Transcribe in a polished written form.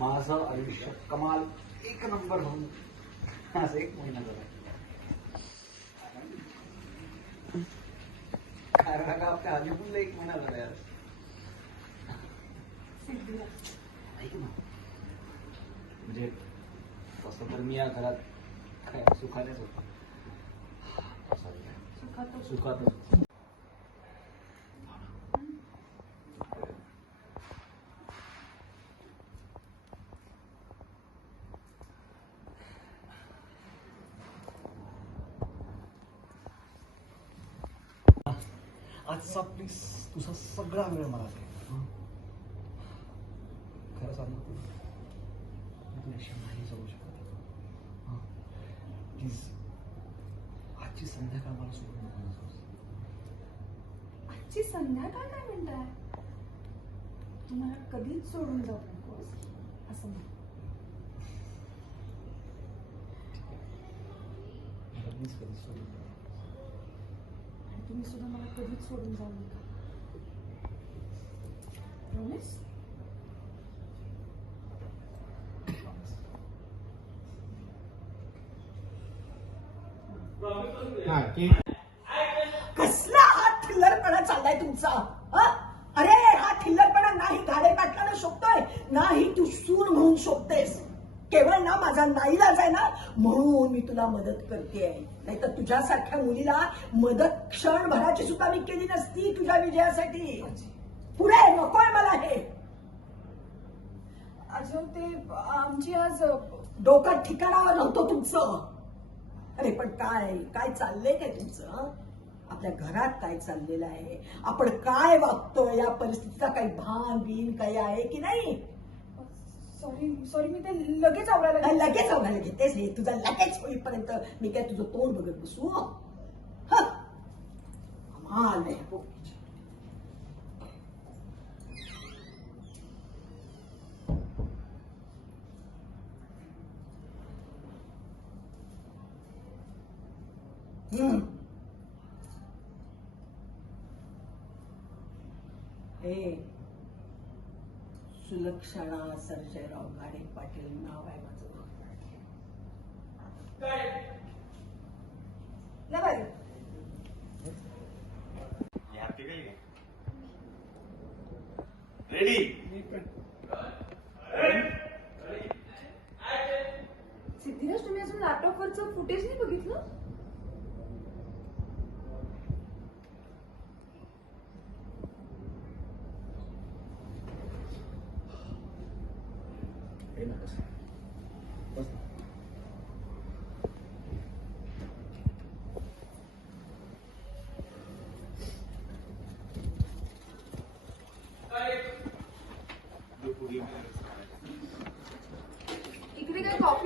माझं आयुष्य कमाल एक नंबर होऊन असं 1 महिना झाला. कारण का आपल्या हनीमूनला 1 महिना झाला यार. ऐक ना, म्हणजे तसं तर मी या घरात काय सुखानेच होतो. सुखातच. आजचा प्लीज तुझा सगळा वेळ मला दे. खरं सांगतो, मी तुझ्याशी नाही जाऊ शकत. प्लीज आजची संध्याकाळ मला सोडून नको. आजची संध्याकाळ काय म्हणताय? तुम्हाला कधीच सोडून जाऊ नकोस असं म्हणतो. प्लीज कधी सोडून जा. आणि तुम्ही सुद्धा मला कधीच सोडून जाऊ नका. प्रॉमिस? कसला हा थिल्लरपणा चाललाय तुमचा? अरे हा थिल्लरपणा नाही घाडे पाटलाला शोभतोय, नाही तू सून म्हणून शोभतेस. केवळ ना माझा नाईलाज आहे ना म्हणून मी तुला मदत करते. नाही तर तुझ्यासारख्या मुलीला मदत क्षणभराची सुद्धा मी केली नसती तुझ्या विजयासाठी. पुढे नकोय मला हे. अजून ते आमची आज डोकं ठिकाणावर नव्हतं तुमचं. अरे पण काय काय चाललंय काय तुमचं? आपल्या घरात काय चाललेलं आहे, आपण काय वागतोय, या परिस्थितीचा काही भान बिन काही आहे की नाही? सॉरी मी ते लगेच आवरायला लगेच आवडायला घेतेस हे. तुझा लगेच होईपर्यंत मी काय तुझं तोंड बघत बसू? कमाल आहे पोरीची. हे सुलक्षणा सर्जेराव घाडे पाटील नाव आहे माझं. ना बाई रेडी. सिद्धिराज, तुम्ही अजून लॅपटॉपवरचं फुटेज नाही बघितलं? इकडे काय कॉफी